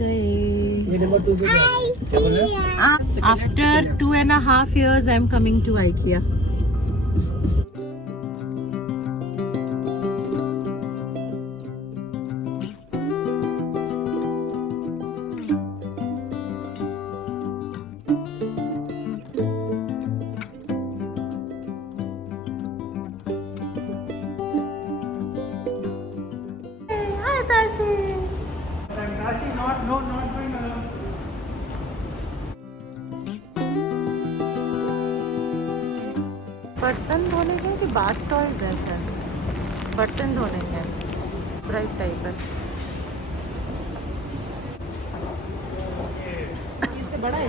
गए। After 2.5 years I am coming to IKEA। बर्तन धोने के कि बाथ टॉयज हैं शायद, बर्तन धोने के ब्राइट टाइप है। इससे बड़ा है।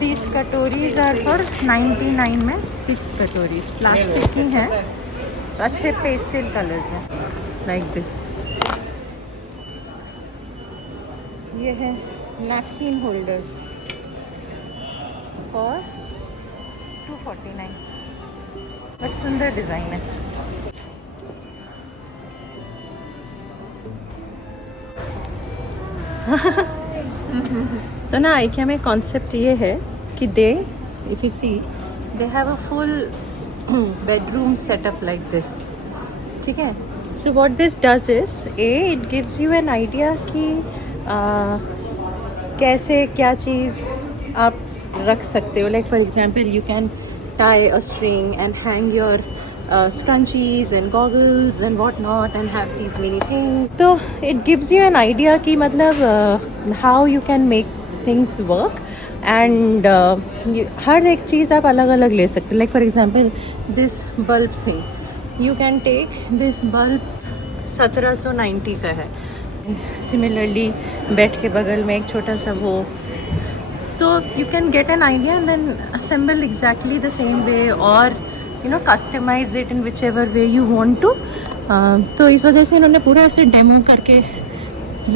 These कटोरीज आर फॉर 99 में 6 कटोरीज प्लास्टिक की हैं, अच्छे पेस्टल कलर्स हैं लाइक दिस। ये है नैपकिन होल्डर फॉर 249, बट सुंदर डिज़ाइन है। तो ना IKEA में कॉन्सेप्ट ये है कि if you see they have a full bedroom setup like this, ठीक है। So what this does is it gives you an idea कि कैसे क्या चीज़ आप रख सकते हो। Like for example you can tie a string and hang your scrunchies and goggles and what not and have these many things. So it gives you an idea कि मतलब how you can make things work and हर एक चीज़ आप अलग अलग ले सकते हो। Like for example this bulb thing, you can take this bulb 1790 का है। Similarly बेड के बगल में एक छोटा सा वो, so you can get an idea and then assemble exactly the same way or you know customize it in whichever way you want to। तो इस वजह से इन्होंने पूरा ऐसे डेमो करके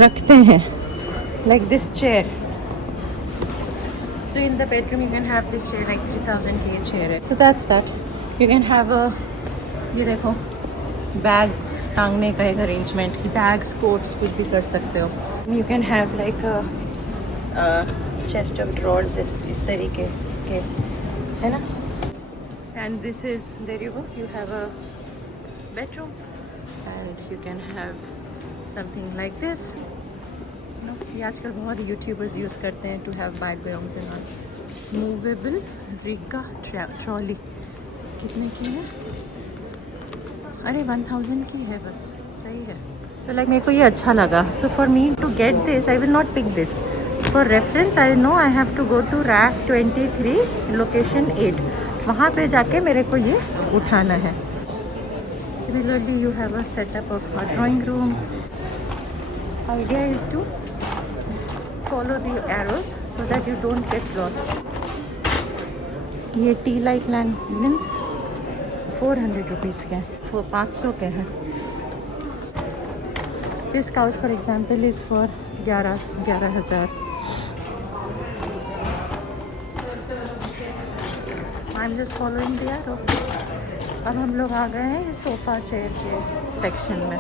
रखते हैं like this chair। So in the bedroom you can have this chair, like 3000 की ये chair है। So that's that। You can have a, ये देखो bags टांगने का एक arrangement, bags coats कुछ भी कर सकते हो। You can have like a chest of drawers इस तरीके के, है ना। And this is, there you go, you have a bedroom and you can have something like this। ये आजकल बहुत यूट्यूबर्स यूज़ करते हैं to have backgrounds and all। Movable Riga trolley कितने की है? अरे 1000 की है बस, सही है। So like मेरे को ये अच्छा लगा। So for me to get this I will not pick this। For reference I know I have to go to rack 23 location 8, वहाँ पे जाके मेरे को ये उठाना है। Similarly you have a setup of a drawing room। Idea is to follow the arrows so that you don't get lost। ये tea light lanterns 400 rupees के हैं, वो 500 के हैं। This couch for example is for 11,000। I'm just following the arrow। अब हम लोग आ गए हैं सोफ़ा चेयर के सेक्शन में।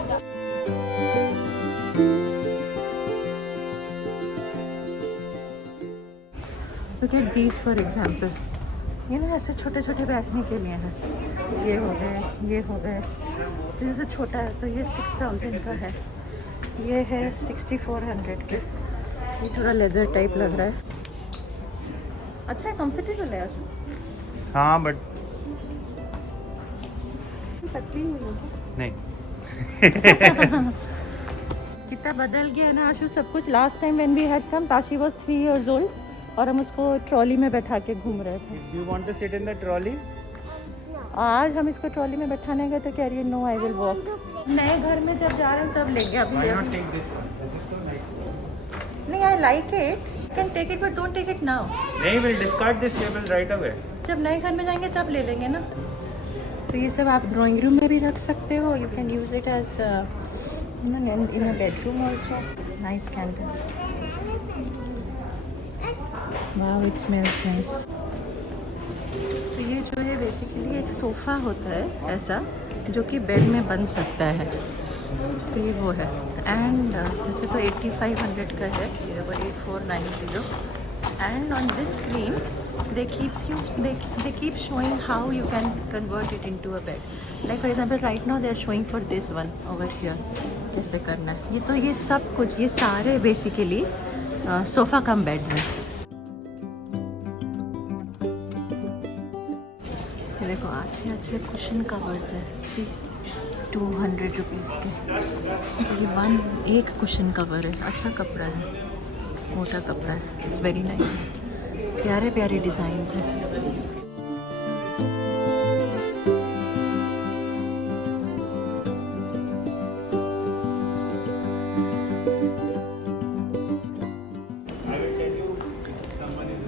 Look at these for example। ये ना ऐसे छोटे छोटे बैठने के लिए हैं। ये हो गए, ये हो गए। तो जैसे छोटा है तो ये 6000 का है, ये है 6400 के। ये थोड़ा लेदर टाइप लग रहा है, अच्छा है, कंफर्टेबल है। हाँ बट नहीं कितना बदल गया ना आशु सब कुछ। Last time when we had come Tashi was 3 years old और हम उसको ट्रॉली में बैठा के घूम रहे थे। Do you want to sit in the trolley? आज हम इसको ट्रॉली में बैठाने गए तो कह रही है नो आई विल वॉक। नए घर में जब जा रहे हैं तब ले गया। Why not take this one? This is so nice। नहीं I like it, can take it but don't take it now. नहीं, we'll discard this table right away। जब नए घर में जाएंगे तब ले लेंगे ना। तो ये सब आप ड्राइंग रूम में भी रख सकते हो। You can use it as in a bedroom also. Nice canvas, wow it smells nice. तो ये जो है बेसिकली एक सोफ़ा होता है ऐसा जो कि बेड में बन सकता है। तो ये वो है। एंड वैसे तो 8500 का है, ये देखो 8490. And on this screen they keep showing how you can convert it into a bed. Like for example right now they are showing for this one over here कैसे करना है. ये सब कुछ, ये सारे बेसिकली सोफ़ा कम बेड्स हैं. ये देखो अच्छे कुशन कवर्स है. सी 200 रुपीज़ के. ये एक कुशन कवर है. अच्छा कपड़ा है, मोटा कपड़ा है. It's very nice. प्यारे प्यारे डिज़ाइंस हैं.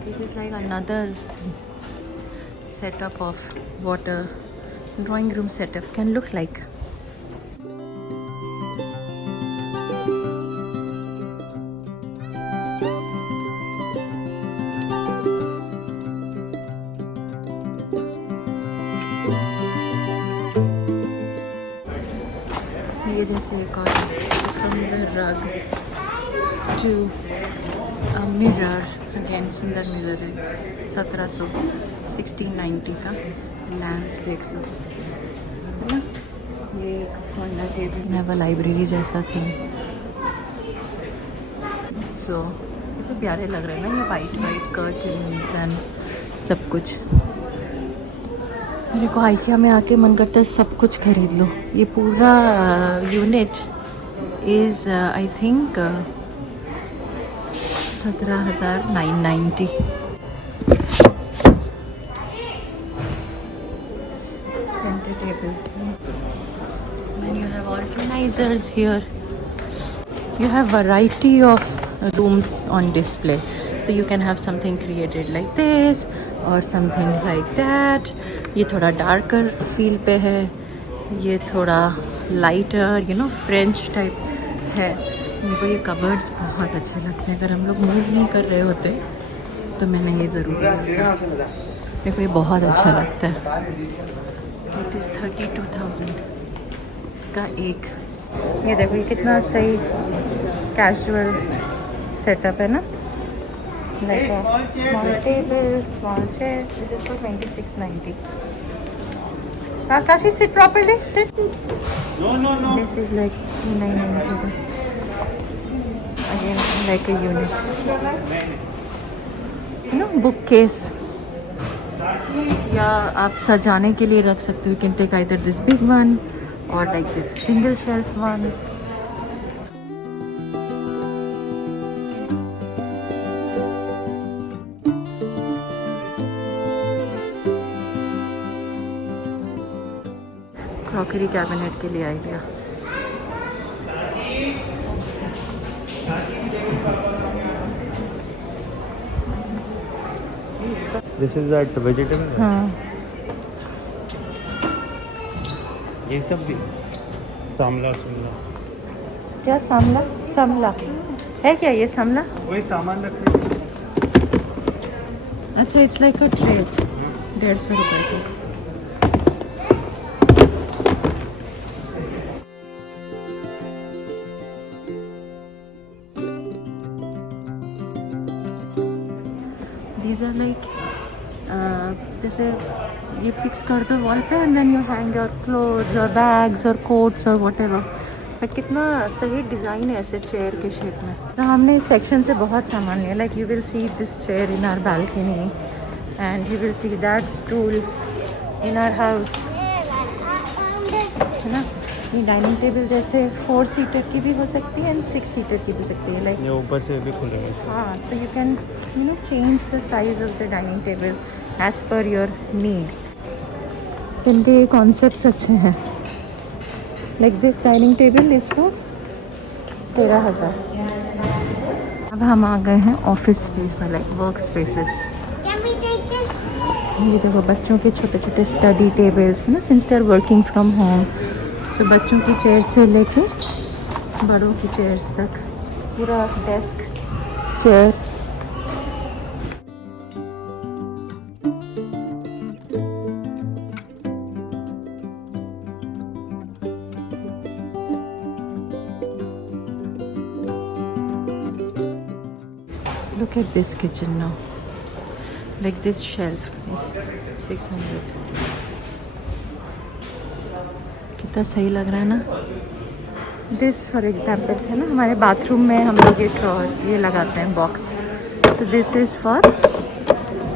This is like another setup of what a drawing room setup can look like. ये जैसे एक और from the rug to a mirror. Again सुंदर मिरर है. 1700 1690 का. लैंड्स देख लो, है ना. ये एक होंडा टेबल है, लाइब्रेरी जैसा थी. सो ऐसे प्यारे लग रहे हैं ना ये वाइट कर्टन्स एंड सब कुछ. मेरे को आइकिया में आके मन करता है सब कुछ खरीद लो. ये पूरा unit is I think 17,990. Center table. Then you have organizers here. You have variety of rooms on display. So you can have something created like this or something like that. ये थोड़ा darker feel पे है. ये थोड़ा lighter, French type है. मेरे को ये कबर्ड्स बहुत अच्छे लगते हैं. अगर हम लोग मूव नहीं कर रहे होते तो मैंने ये ज़रूर लिया था. मेरे को ये बहुत अच्छा लगता है. इट इज़ 32,000 का एक. ये देखो ये कितना सही कैजुअल सेटअप है ना. Like small table, small chair. It is for 2690. Kashi, sit properly. Sit. No. This is like 990. Again, like a unit. Bookcase. या आप सजाने के लिए रख सकते हो. You can take either this big one or like this single shelf one. Crockery cabinet के लिए idea. This is that vegetable. हाँ. ये सब भी सामला. क्या समला है क्या? ये समला वही सामान रखने. अच्छा, इट्स लाइक अ ट्रे. 150 रुपये की. These are like जैसे ये फिक्स कर दो वॉल पे and then you hang your clothes और बैग्स और कोट्स और व्हाटएवर. बट कितना सही डिज़ाइन है ऐसे चेयर के शेप में. तो हमने इस सेक्शन से बहुत सामान लिया. Like you will see this chair in our balcony and you will see that stool in our house, है ना. ये डाइनिंग टेबल जैसे 4 सीटर की भी हो सकती है एंड 6 सीटर की भी हो सकती है. लाइक ये ऊपर से भी खुलेगा. हाँ, तो you can change the size of the dining table as per your need. इनके ये कॉन्सेप्ट्स अच्छे हैं. Like this dining table is for 13,000. अब हम आ गए हैं ऑफिस स्पेस में, लाइक वर्क स्पेसेस. ये देखो बच्चों के छोटे छोटे स्टडी टेबल्स है ना, since they are working from home. So बच्चों की चेयर से लेके बड़ों की चेयर्स तक पूरा desk chair. Look at this kitchen now. Like this shelf is 600. कितना सही लग रहा है ना. This for example है ना, हमारे बाथरूम में हम लोग ये लगाते हैं box. So this is for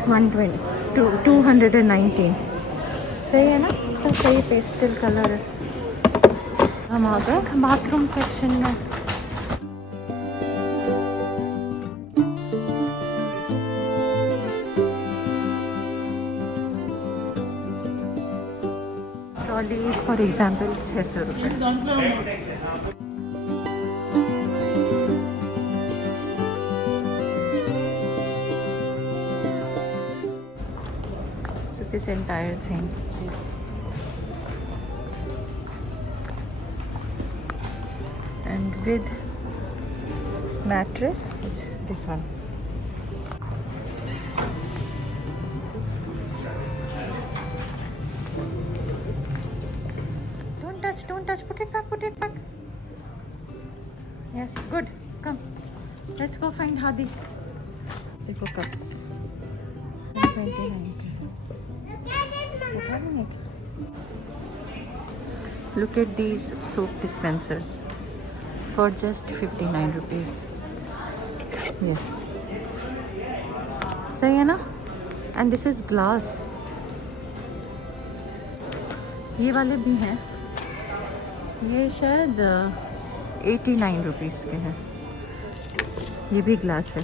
219. सही है ना, तो सही पेस्टल कलर है. हम आ गए बाथरूम सेक्शन में. ट्रॉलीज फॉर एग्जाम्पल 600 रुपये. So this entire thing is, and with mattress it's this one. Don't touch, put it back. Yes, good. Come, let's go find Hadi. देखो cups 129. Look at these soap dispensers for just 59 rupees. Yeah, सही है ना. And this is glass. ये वाले भी हैं. ये शायद 89 रुपीस के हैं. ये भी ग्लास है.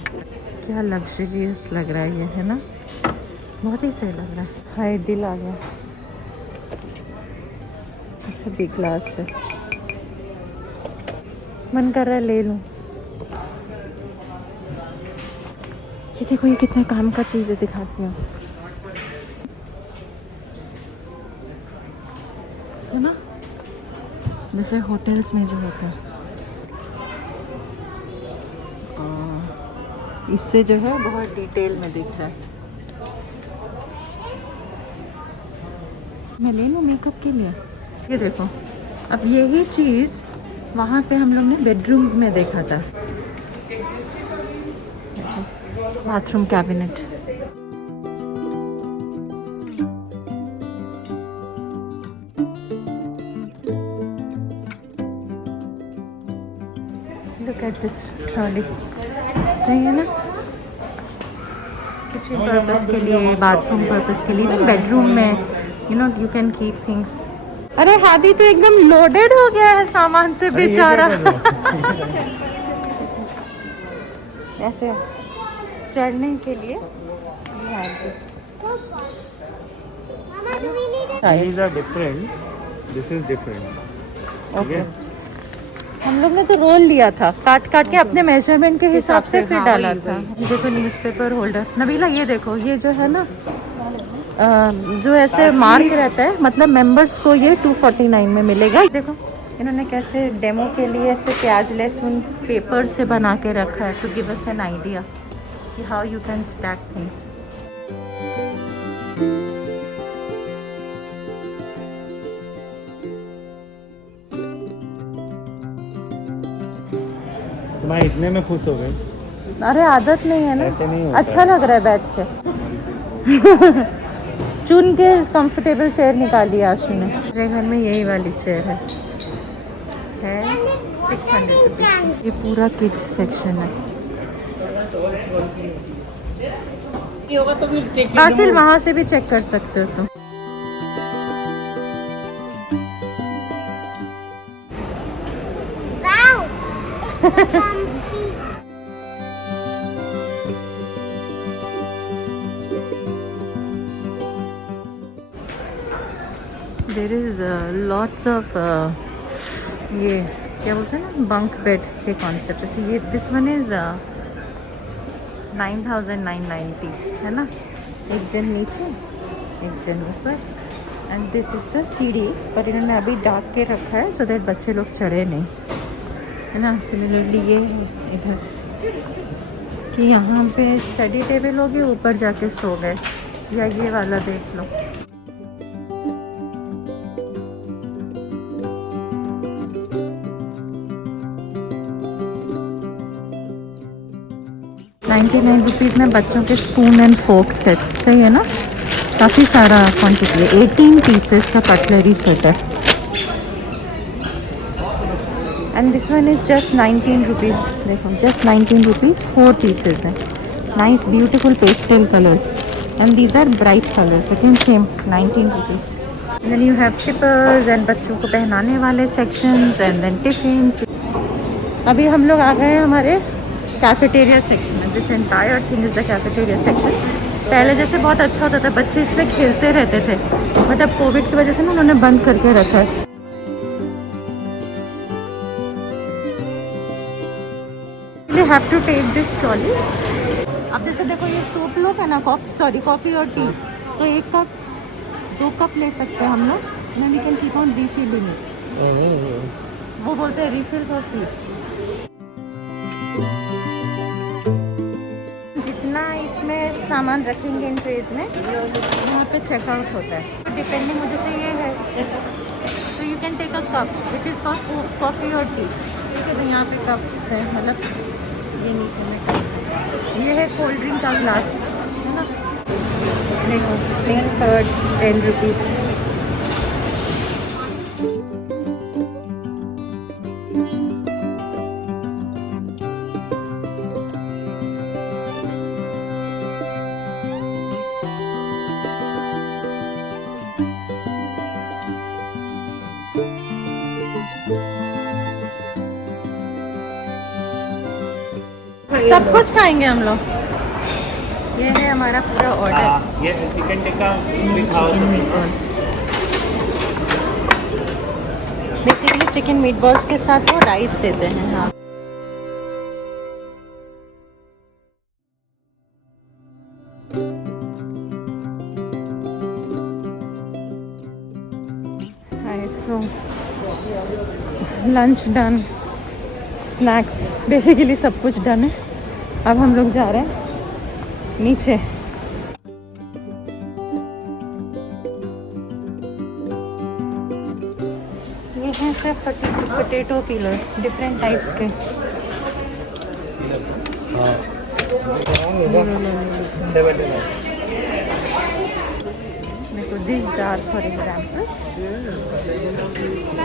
क्या लग्जरियस लग रहा है ये, है ना. बहुत ही सही लग रहा है. हाय, दिल आ गया. ऐसा भी ग्लास है. मन कर रहा है ले लूं. ये देखो, ये कितने काम का चीज़ें दिखाती हूँ, है ना. जैसे होटल्स में जो होता है. इससे जो है बहुत डिटेल में दिख रहा है. मैं ले लूँ मेकअप के लिए. ये देखो, अब यही चीज़ वहाँ पे हम लोग ने बेडरूम में देखा था. Bathroom cabinet. Look at this trolley. सही है ना. किचन पर्पस के लिए, बाथरूम पर्पस के लिए, बेडरूम में यू कैन कीप थिंग्स. अरे हादी तो एकदम लोडेड हो गया है सामान से बेचारा. ऐसे चढ़ने के लिए These are different. This is different. Okay. हम लोग ने तो रोल लिया था, काट के अपने मेजरमेंट के हिसाब से फिर डाला था. देखो न्यूज़पेपर होल्डर. नबीला ये देखो, ये जो है ना, जो ऐसे मार्क रहता है, मतलब मेंबर्स को ये 249 में मिलेगा. देखो इन्होंने कैसे डेमो के लिए ऐसे प्याज लहसुन पेपर से बना के रखा है, to give us an idea कि how you can stack things. तुम्हारे इतने में खुश हो गए. अरे आदत नहीं है ना. ऐसे नहीं होता अच्छा लग रहा है बैठ के. चुन के कंफर्टेबल चेयर निकाली आशु ने. मेरे घर में यही वाली चेयर है 600 रुपीज़. ये पूरा किड्स सेक्शन है. हासिल वहाँ से भी चेक कर सकते हो तुम. देर इज लॉट्स ऑफ ये क्या बोलते हैं ना, बंक बेड के कॉन्सेप्ट से. ये दिस वन इज 9,990 है ना. एक जन नीचे एक जन ऊपर. एंड दिस इज द सीढ़ी, पर इन्होंने अभी डाक के रखा है सो दैट बच्चे लोग चढ़े नहीं, है ना. सिमिलरली ये है इधर कि यहाँ पे स्टडी टेबल होगी, ऊपर जाके सो गए. या ये वाला देख लो. 99 रुपीज़ में बच्चों के स्पून एंड फोक सेट, सही है ना? काफ़ी सारा क्वांटिटी है, 18 पीसेस का कटलरी सेट है। And this one is just 19 rupees. देखो जस्ट 19 रुपीज़, 4 पीसेस है। Nice beautiful pastel colours and these are bright colours, again same 19 rupees. Then you have slippers and बच्चों को पहनाने वाले सेक्शंस एंड देन टिफिन्स। अभी हम लोग आ गए हैं हमारे कैफेटेरिया सेक्शन में। This entire thing is the cafeteria section. पहले जैसे बहुत अच्छा होता था, बच्चे इसमें खेलते रहते थे, बट अब कोविड की वजह से ना उन्होंने बंद करके रखा है। You have to take this trolley। अब जैसे देखो ये सूप लोग है ना, कॉफ़ी और टी, तो एक कप 2 कप ले सकते हैं हम लोग। then we can keep on refilling it। वो बोलते हैं रिफिल फॉर फ्री। जितना इसमें सामान रखेंगे इन ट्रेज में, वहाँ पे चेकआउट होता है। डिपेंडिंग जैसे ये है, तो you can take a cup which is for coffee और टी। ठीक है, तो यहाँ पे कप है, मतलब ये नीचे में कप है। ये है कोल्ड ड्रिंक का ग्लास, है ना? देखो प्लेन कर्ड 10 रुपीज़। सब कुछ खाएंगे हम लोग। ये है हमारा पूरा ऑर्डर। ये चिकन tikka chicken meat balls, basically chicken meat balls के साथ वो राइस देते हैं। हाँ, so lunch done, snacks, basically सब कुछ डन है। अब हम लोग जा रहे हैं नीचे। ये हैं सिर्फ पोटैटो पीलर्स, डिफरेंट टाइप्स के। देखो दिस जार फॉर एग्जाम्पल,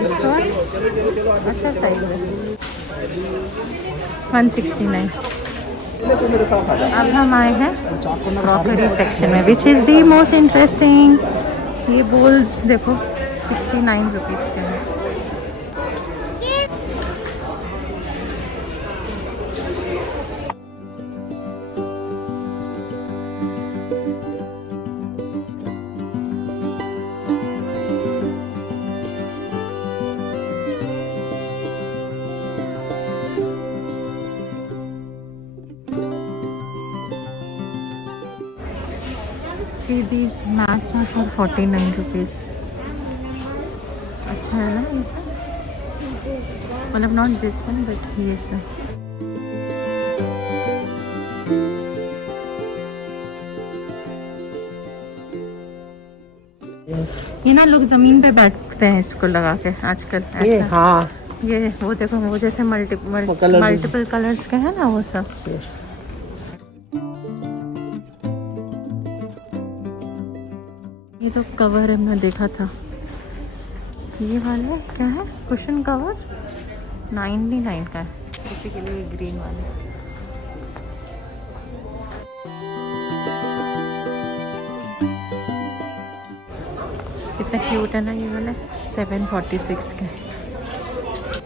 इसका अच्छा साइज है, 169। अब हम आए हैं क्रॉकरी सेक्शन में, which is the most interesting. ये बोल्स देखो 69 रुपीज़ के हैं। See these mats are for 49 rupees। अच्छा है ना ये सब, मतलब नॉट दिस वन बट ये सब। ये ना लोग जमीन पे बैठते हैं इसको लगा के आजकल ऐसा। ये हाँ, ये वो देखो, वो जैसे मल्टीपल कलर्स के है ना वो सब। ये तो कवर है, मैं देखा था। ये वाला क्या है, कुशन कवर 99 का है, बेसिकली ये ग्रीन वाला। कितना क्यूट है ना ये वाला, 746 का।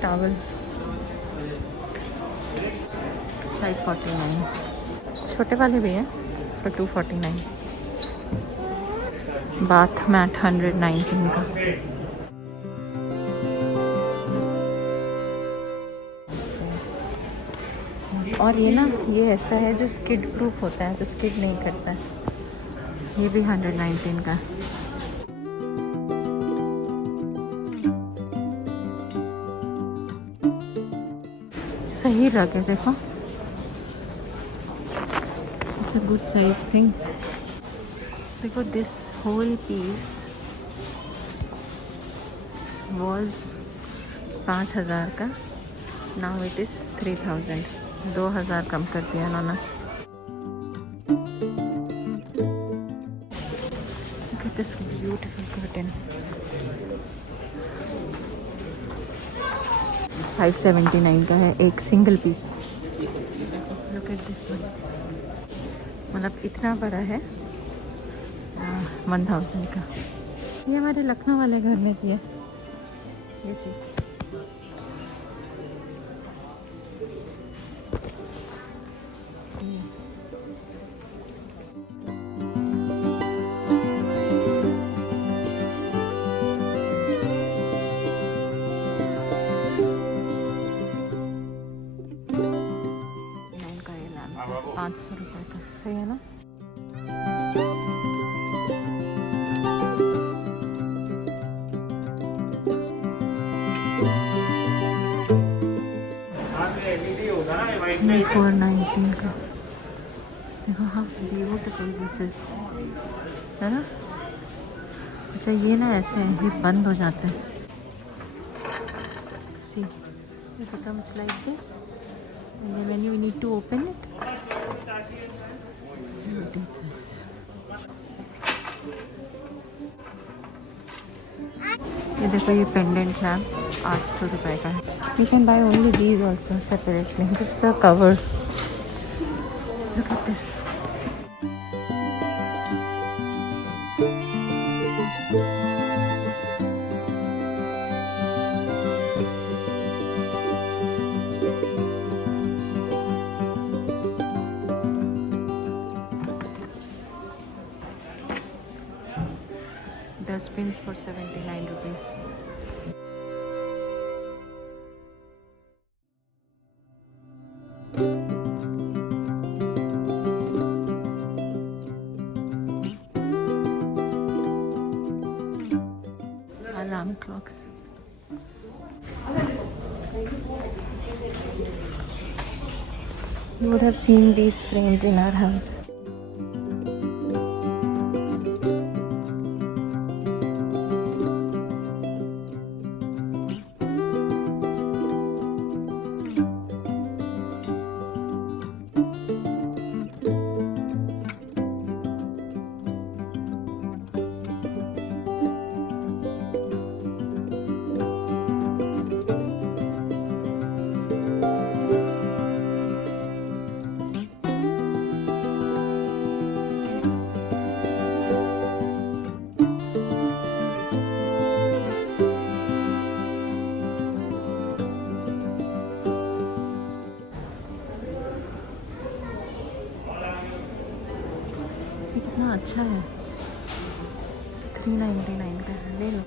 टॉवल 549, छोटे वाले भी हैं पर 249। बाथ मैट 119 का। और ये ना, ये ऐसा है जो स्किड प्रूफ होता है, तो स्किड नहीं करता है। ये भी 119 का। सही रग है, देखो it's a good size thing. देखो दिस होल पीस वॉज 5000 का, नाउ इट इज़ 3000। 2000 कम कर दिया उन्होंने। Look at this beautiful curtain. 579 का है एक single piece. Look at this one. मतलब इतना बड़ा है. 1000 का. ये हमारे लखनऊ वाले घर में थी ये चीज़. का ये लैम्प 500 रुपये का. सही है ना. ये 419 का. देखो हाँ ब्यूटीफुल पीसेस है ना. अच्छा ये ना ऐसे ही बंद हो जाते हैं. सी it becomes like this and then when you need to open it you do this. ये देखो ये पेंडेंट लैम्प 800 रुपये का है. You can buy only these also separately. Just the cover. Look at this. Dustbins for 79 rupees. Alarm clocks. You would have seen these frames in our house. कितना अच्छा है. 399 का है. ले लो.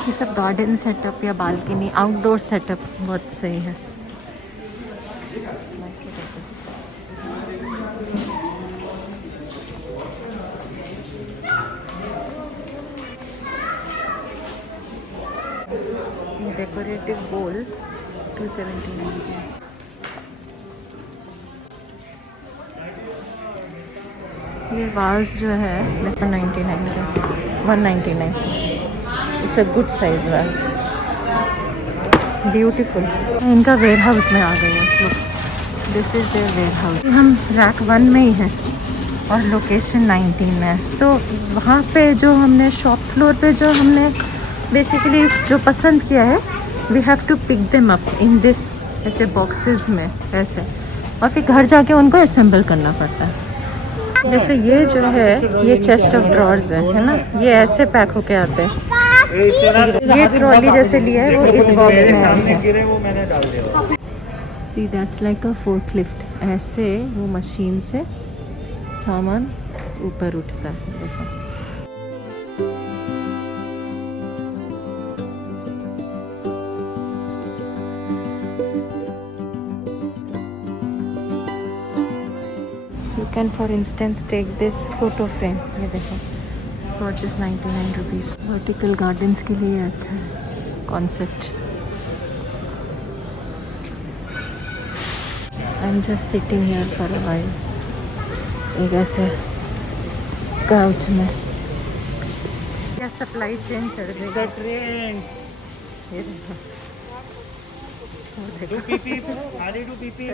ये सब गार्डन सेटअप या बालकनी आउटडोर सेटअप बहुत सही है. डेकोरेटिव बोल 279. ये वाज जो है 199 का. 199. It's a good size was. Beautiful. इनका वेयर हाउस में आ गई हूँ. This is their warehouse. हम रैक 1 में ही हैं और लोकेशन 19 में है. तो वहाँ पे जो हमने शॉप फ्लोर पे जो हमने बेसिकली जो पसंद किया है we have to pick them up in this ऐसे बॉक्सेस में ऐसे और फिर घर जाके उनको असेंबल करना पड़ता है. जैसे ये जो है ये चेस्ट ऑफ ड्रॉर्स है ना, ये ऐसे पैक होके आते हैं। ये ट्रॉली जैसे लिया है वो इस बॉक्स में है। वो मैंने डाल दिया। सी दैट्स लाइक अ फोर्कलिफ्ट, ऐसे वो मशीन से सामान ऊपर उठता है। देखो you can for instance take this photo frame, ये देखो for just 99 rupees। vertical gardens के लिए अच्छा है concept। I'm just sitting here for a while, एक ऐसे काउच में। क्या सप्लाई चेन चढ़ गई। The train. ये देखो Do pee-pee. Hadi do pee-pee.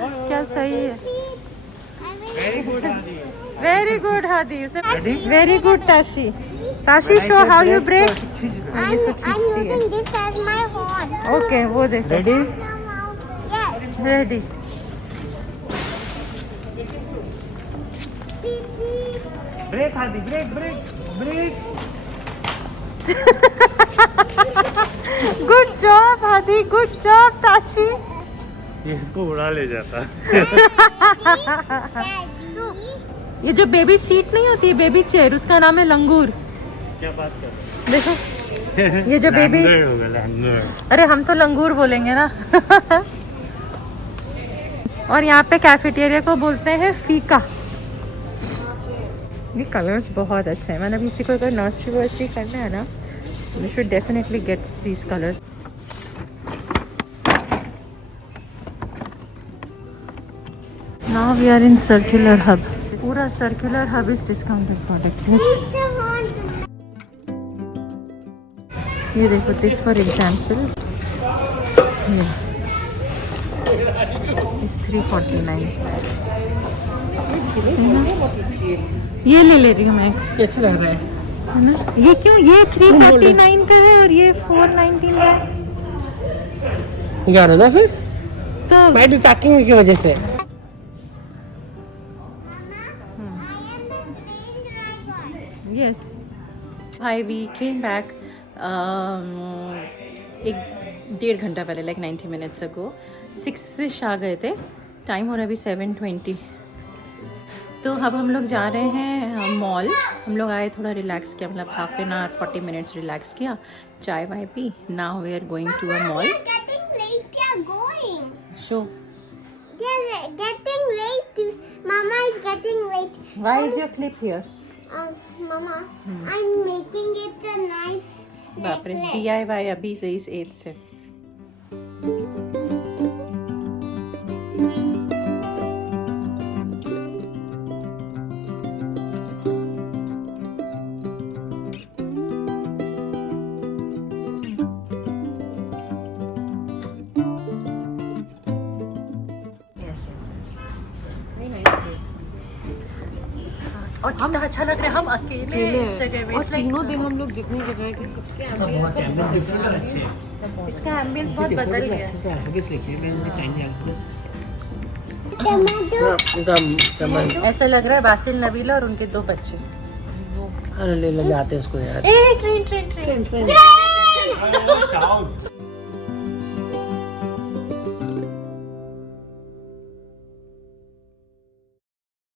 क्या सही है। Very good, Hadi. Very good Hadi, उसने very good Tashi. Tashi show how you break. ये सब खींचती है। Using this as my horn. Okay वो देखो। Ready? Yes. Ready. Break, Hadi. Break. Good job Hadi, good job Tashi. ये इसको उड़ा ले जाता। ये जो बेबी सीट नहीं होती, बेबी चेयर, उसका नाम है लंगूर। क्या बात कर रहे देखो ये जो बेबी, होगा लंगर। अरे हम तो लंगूर बोलेंगे ना। और यहाँ पे कैफेटेरिया को बोलते हैं फीका। ये कलर्स बहुत अच्छे हैं। मैंने अभी किसी को अगर नर्सरी वर्सरी करना है ना, you should definitely get these colours. Now we are in circular hub. पूरा circular hub is discounted products. ये देखो दिस फॉर एग्जाम्पल इस 349। ये ले ले रही हूँ मैं। ये अच्छा लग रहा है। है ना? ये क्यों, ये 349 का है और ये 419 का है। ग्यारह ना फिर तो बैटरी ट्रैकिंग की वजह से। yes hi we came back एक 1.5 घंटा पहले, like 90 minutes ago 6 आ गए थे। टाइम हो रहा है अभी 7:20। तो अब हम लोग जा रहे हैं मॉल। हम लोग आए, थोड़ा रिलैक्स किया, मतलब half an hour 40 minutes relax किया, चाय वाय पी। Now we are going to a mall. Getting late. We are going. Show Getting late. Mama is getting late. Why is your clip here. Mama, I'm making it a nice. बाप रे, necklace. DIY अभी से इस एज से। और कितना अच्छा लग रहा है, हम अकेले इस जगह में। और तीनों दिन हम लोग जितनी जगह के सबके इसका एम्बियंस बहुत बदल गया है। Tomato. ऐसा लग रहा है बासिल नबीला और उनके 2 बच्चे। अरे ले ले आते इसको यार। ए train train train. Train. Shout.